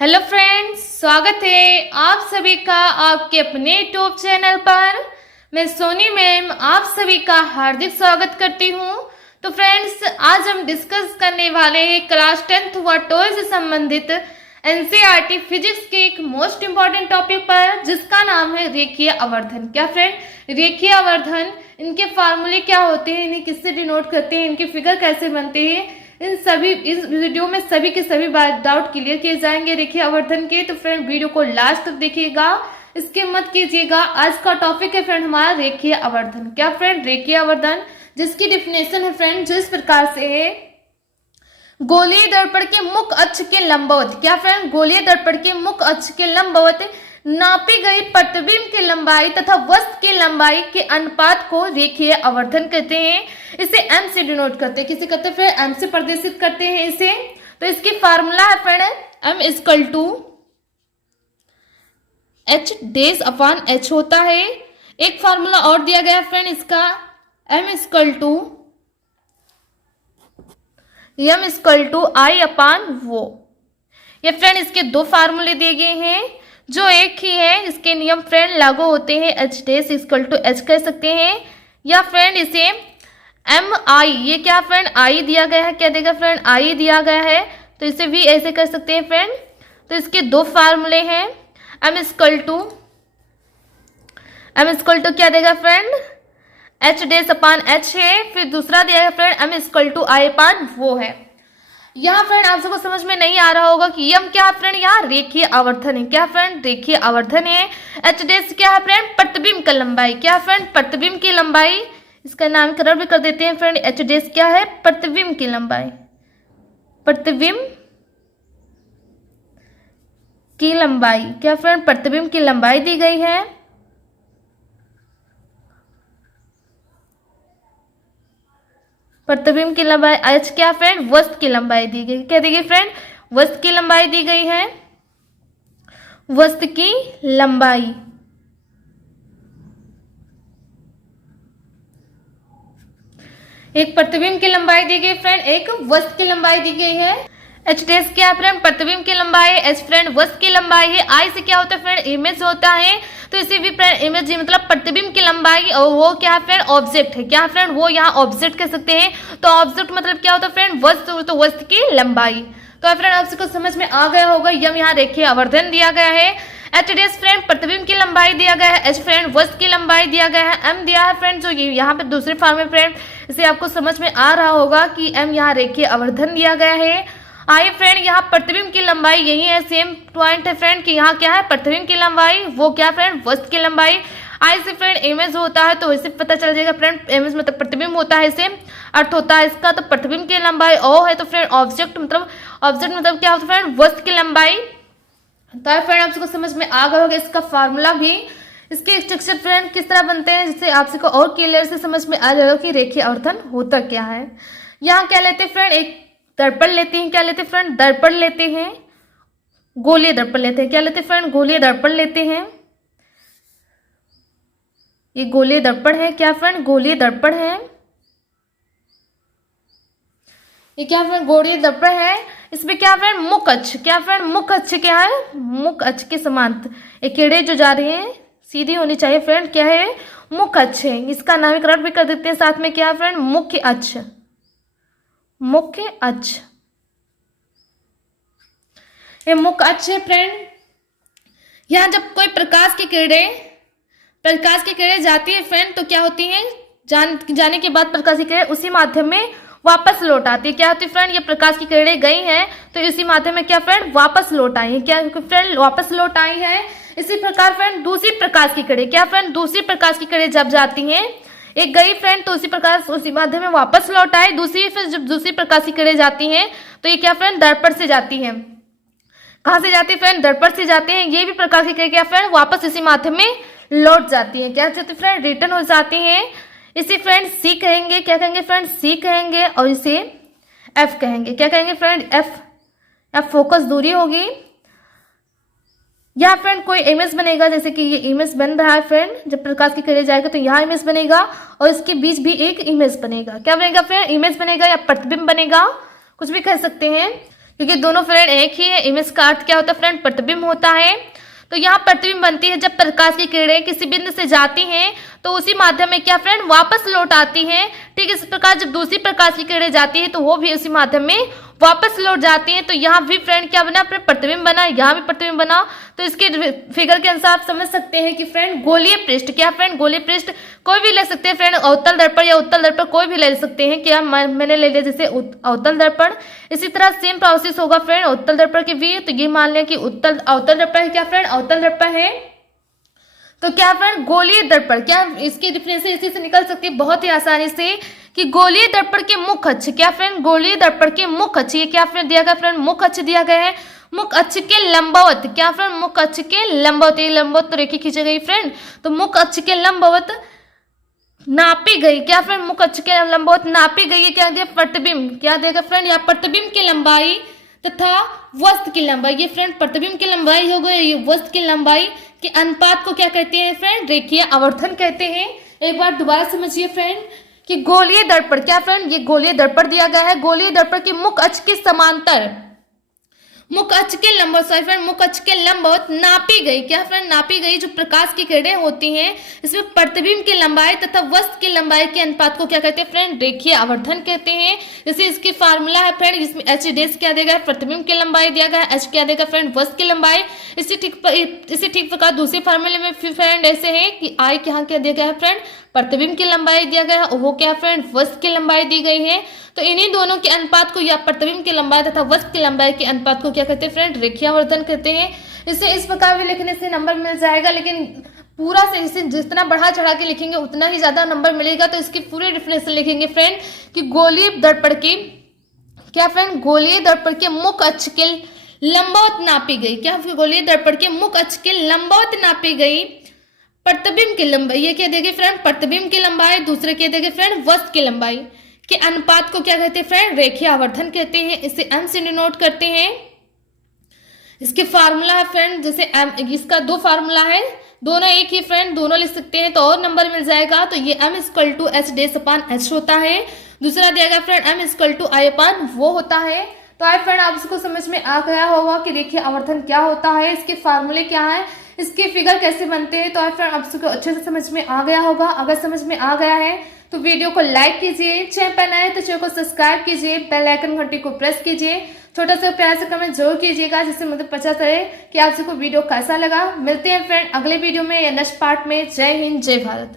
Hello friends, स्वागत है आप सभी का आपके अपने यूट्यूब चैनल पर। मैं सोनी मैम आप सभी का हार्दिक स्वागत करती हूँ। तो फ्रेंड्स, आज हम डिस्कस करने वाले हैं क्लास 10th व 12 से संबंधित एनसीईआरटी फिजिक्स के एक मोस्ट इम्पॉर्टेंट टॉपिक पर, जिसका नाम है रेखीय आवर्धन। क्या फ्रेंड, रेखीय आवर्धन, इनके फार्मूले क्या होते हैं, इन्हें किससे डिनोट करते हैं, इनके फिगर कैसे बनते हैं, इस वीडियो में सभी के सभी डाउट क्लियर किए जाएंगे रेखीय आवर्धन के। तो फ्रेंड, वीडियो को लास्ट तक देखिएगा, इसके मत कीजिएगा। आज का टॉपिक है फ्रेंड हमारा रेखीय आवर्धन। क्या फ्रेंड, रेखीय आवर्धन, जिसकी डिफिनेशन है फ्रेंड जिस प्रकार से है, गोलीय दर्पण के मुख्य अक्ष के लंबवत। क्या फ्रेंड, गोलीय दर्पण के मुख्य अक्ष के लंबवत नापी गई प्रतिबिंब की लंबाई तथा वस्तु की लंबाई के अनुपात को रेखीय आवर्धन कहते हैं। इसे m से डिनोट करते हैं, किसे कहते हैं फ्रेंड, m से प्रदर्शित करते हैं इसे। तो इसकी फार्मूला है friend m equal to h dash upon h होता है। एक फार्मूला और दिया गया फ्रेंड इसका, m equal to I upon वो। ये फ्रेंड इसके दो फार्मूले दिए गए हैं जो एक ही है, इसके नियम फ्रेंड लागू होते हैं। h dash equal to h कह सकते हैं, या फ्रेंड इसे एम आई, ये क्या फ्रेंड आई दिया गया है, क्या देगा फ्रेंड आई दिया गया है, तो इसे भी ऐसे कर सकते हैं फ्रेंड। तो इसके दो फार्मूले हैं, एम इक्वल टू क्या देगा friend h dash upon h है, फिर दूसरा दिया है friend m equal to I upon वो है। यहाँ फ्रेंड आप सबको समझ में नहीं आ रहा होगा कि यम क्या है फ्रेंड, यहाँ रेखीय आवर्धन है। क्या फ्रेंड, रेखीय आवर्धन है। एच डेश क्या है फ्रेंड, प्रतिबिंब की लंबाई। क्या फ्रेंड, प्रतिबिंब की लंबाई, इसका नामकरण भी कर देते हैं फ्रेंड। एच डेश क्या है, प्रतिबिंब की लंबाई, प्रतिबिंब की लंबाई। क्या फ्रेंड, प्रतिबिंब की लंबाई दी गई है। प्रतिबिंब की लंबाई h क्या फ्रेंड, वस्तु की लंबाई दी गई। क्या दी गई फ्रेंड, वस्तु की लंबाई दी गई है, वस्तु की लंबाई। एक प्रतिबिंब की लंबाई दी गई फ्रेंड, एक वस्तु की लंबाई दी गई है। h डेश क्या फ्रेंड, प्रतिबिंब की लंबाई है, h फ्रेंड वस्तु की लंबाई है, I से क्या होता है फ्रेंड, इमेज होता है। तो इसे भी फ्रेंड इमेज मतलब प्रतिबिंब की लंबाई, और वो क्या है फ्रेंड, ऑब्जेक्ट है। क्या फ्रेंड, वो यहाँ ऑब्जेक्ट कह सकते हैं। तो ऑब्जेक्ट मतलब क्या होता है फ्रेंड, वस्तु, तो वस्तु की लंबाई। तो फ्रेंड आप सबको समझ में आ गया होगा, यम यहाँ रेखीय आवर्धन दिया गया है। h डेश फ्रेंड प्रतिबिंब की लंबाई दिया गया है, h फ्रेंड वस्तु की लंबाई दिया गया है, m दिया है फ्रेंड जो यहाँ पे दूसरे फॉर्म में फ्रेंड, इसे आपको समझ में आ रहा होगा कि m यहाँ रेखीय आवर्धन दिया गया है। आई फ्रेंड यहाँ प्रतिबिंब की लंबाई यही है, सेम पॉइंट है फ्रेंड कि यहाँ क्या है, प्रतिबिंब की लंबाई, वो क्या फ्रेंड, वस्तु की लंबाई। आई से फ्रेंड इमेज होता है, तो इसे पता चल जाएगा फ्रेंड, इमेज मतलब प्रतिबिंब होता है, इसे अर्थ होता है इसका। तो प्रतिबिंब की लंबाई ओ है, तो फ्रेंड ऑब्जेक्ट मतलब क्या होता है फ्रेंड, वस्तु की लंबाई। तो फ्रेंड आप सबको समझ में आ गया होगा इसका फार्मूला भी, इसके स्ट्रक्चर फ्रेंड किस तरह बनते हैं, जिससे आप सबको और क्लियर से समझ में आ जाएगा कि रेखीय आवर्धन होता क्या है। यहाँ क्या लेते हैं फ्रेंड, एक दर्पण लेते हैं। क्या लेते हैं फ्रेंड, दर्पण लेते हैं, गोलीय दर्पण लेते हैं। क्या लेते हैं फ्रेंड, गोलीय दर्पण लेते हैं। ये गोलीय दर्पण है। क्या फ्रेंड, गोलीय दर्पण है। ये क्या फ्रेंड, गोलीय दर्पण है। इसमें क्या फ्रेंड, मुख्य अक्ष। क्या फ्रेंड, मुख्य अक्ष क्या है, मुख्य अक्ष के समांतर ये किरणें जो जा रही हैं सीधी होनी चाहिए फ्रेंड, क्या है, मुख्य अक्ष है। इसका नामकरण भी कर देते हैं साथ में, क्या है फ्रेंड, मुख्य अक्ष, मुख्य अक्ष। ये मुख्य अक्ष है फ्रेंड। यहाँ जब कोई प्रकाश की किरणें जाती है फ्रेंड, तो क्या होती है, जाने के बाद प्रकाश की किरणें उसी माध्यम में वापस लौट आती है। क्या होती है फ्रेंड, ये प्रकाश की किरणें गई हैं तो इसी माध्यम में क्या फ्रेंड, वापस लौट आई है। क्या फ्रेंड, वापस लौट आई है। इसी प्रकार फ्रेंड दूसरी प्रकाश की किरणें, क्या फ्रेंड, दूसरी प्रकाश की किरणें जब जाती हैं, एक गई फ्रेंड तो उसी माध्यम में वापस लौट आए, दूसरी फिर जब दूसरी प्रकाश की किरणें जाती हैं तो ये क्या फ्रेंड, दर्पण से जाती हैं। कहाँ से जाती है फ्रेंड, दर्पण से जाते हैं। ये भी प्रकाश की किरणें क्या फ्रेंड, वापस इसी माध्यम में लौट जाती हैं। क्या जाती है फ्रेंड, रिटर्न हो जाती हैं। इसे फ्रेंड सी कहेंगे। क्या कहेंगे फ्रेंड, सी कहेंगे, और इसे एफ कहेंगे। क्या कहेंगे फ्रेंड, एफ फोकस दूरी होगी। यहाँ फ्रेंड कोई इमेज बनेगा, जैसे कि ये इमेज बन रहा है फ्रेंड, जब प्रकाश की किरणें जाएगा तो यहाँ इमेज बनेगा, और इसके बीच भी एक इमेज बनेगा। क्या बनेगा फ्रेंड, इमेज बनेगा या प्रतिबिंब बनेगा, कुछ भी कह सकते हैं। क्योंकि दोनों फ्रेंड एक ही है। इमेज का अर्थ क्या होता है फ्रेंड, प्रतिबिंब होता है। तो यहाँ प्रतिबिंब बनती है जब प्रकाश की किरणें किसी बिंदु से जाती हैं तो उसी माध्यम में क्या फ्रेंड वापस लौट आती हैं। ठीक इस प्रकार जब दूसरी प्रकाश की किरणें जाती है तो वो भी उसी माध्यम में वापस लौट जाती हैं। तो यहाँ भी फ्रेंड क्या बना, अपने प्रतिबिंब बना, यहाँ भी प्रतिबिंब बना। तो इसके फिगर के अनुसार आप समझ सकते हैं कि फ्रेंड गोलीय पृष्ठ, क्या फ्रेंड गोलीय पृष्ठ कोई भी ले सकते हैं फ्रेंड, अवतल दर्पण या उत्तल दर्पण कोई भी ले सकते हैं। क्या मैंने ले लिया जैसे अवतल दर्पण। इसी तरह सेम प्रोसेस होगा फ्रेंड उत्तल दर्पण के भी। तो ये मान लिया कि अवतल दर्पण है, क्या फ्रेंड अवतल दर्पण है। तो क्या फ्रेंड गोलीय दर्पण, क्या इसकी डिफरेंशियल इसी से निकल सकती है बहुत ही आसानी से कि गोलीय दर्पण के मुख्य अक्ष, क्या फ्रेंड गोलीय दर्पण के मुख्य अक्ष, ये क्या फ्रेंड दिया गया फ्रेंड मुख्य अक्ष दिया गया है। मुख्य अक्ष के लंबवत, क्या फ्रेंड मुख्य अक्ष के लंबवत, ये लंबवत तो रेखा खींची गई फ्रेंड। तो मुख्य अक्ष के लंबवत नापी गई, क्या फ्रेंड मुख्य अक्ष के लंबवत नापी गई है। क्या दिया प्रतिबिंब, क्या देगा फ्रेंड यहाँ प्रतिबिंब की लंबाई तथा वस्तु की लंबाई। ये फ्रेंड प्रतिबिंब की लंबाई हो गई, ये वस्तु की लंबाई के अनुपात को क्या कहते हैं फ्रेंड, रेखीय आवर्धन कहते हैं। एक बार दोबारा समझिए फ्रेंड कि गोलीय दर्पण, क्या फ्रेंड ये गोलीय दर्पण दिया गया है। गोलीय दर्पण के मुख्य अक्ष के समांतर, मुख्य अक्ष के लंबवत, सॉरी फ्रेंड मुख्य अक्ष के लंबवत नापी गई, क्या फ्रेंड नापी गई जो प्रकाश की किरणें होती हैं इसमें प्रतिबिंब की लंबाई तथा वस्तु की लंबाई के अनुपात को क्या कहते हैं फ्रेंड, रेखीय आवर्धन कहते हैं। जैसे इसकी फार्मूला है फ्रेंड, इसमें एच डैश क्या देगा, प्रतिबिंब की लंबाई दिया गया है, एच क्या देगा फ्रेंड वस्तु की लंबाई। इसी ठीक प्रकार दूसरे फार्मूले में फिर फ्रेंड ऐसे है कि आई यहाँ क्या दिया गया है फ्रेंड, प्रतिबिंब की लंबाई दिया गया है, वो क्या फ्रेंड वस्तु की लंबाई दी गई है। तो इन्हीं दोनों के अनुपात को या प्रतिबिंब की लंबाई तथा वस्तु की लंबाई के अनुपात को क्या कहते हैं फ्रेंड, रेखीय आवर्धन कहते हैं। इसे इस प्रकार भी लिखने से नंबर मिल जाएगा, लेकिन पूरा से इसे जितना बढ़ा चढ़ा के लिखेंगे उतना ही ज्यादा नंबर मिलेगा। तो इसकी पूरी डिफिनेशन लिखेंगे फ्रेंड कि गोलीय दर्पण की, क्या फ्रेंड गोलीय दर्पण के मुख्य अक्ष के लंबवत नापी गई, क्या गोलीय दर्पण के मुख्य अक्ष के लंबवत नापी गई प्रतिबिंब की लंबाई, ये क्या देगी फ्रेंड प्रतिबिंब की लंबाई, दूसरे क्या देगी फ्रेंड वस्तु की लंबाई के अनुपात को क्या कहते हैं फ्रेंड, रेखीय आवर्धन कहते हैं। इसे एम से डिनोट करते हैं। इसके फार्मूला है फ्रेंड, जैसे एम, इसका दो फार्मूला है, दोनों एक ही फ्रेंड, दोनों लिख सकते हैं तो और नंबर मिल जाएगा। तो ये m equal to h dash upon h होता है। दूसरा दिया गया friend m equal to I upon वो होता है। तो आई फ्रेंड आप इसको समझ में आ गया होगा कि रेखीय आवर्धन क्या होता है, इसके फार्मूले क्या है, इसके फिगर कैसे बनते हैं। तो आई फ्रेंड आप इसको अच्छे से समझ में आ गया होगा। अगर समझ में आ गया है तो वीडियो को लाइक कीजिए, चैनल पर नए तो चैनल को सब्सक्राइब कीजिए, बेल आइकन घंटी को प्रेस कीजिए, छोटा सा प्यार से कमेंट जरूर कीजिएगा जिससे मुझे पता चले कि आप सबको वीडियो कैसा लगा। मिलते हैं फ्रेंड अगले वीडियो में या नेक्स्ट पार्ट में। जय हिंद जय भारत।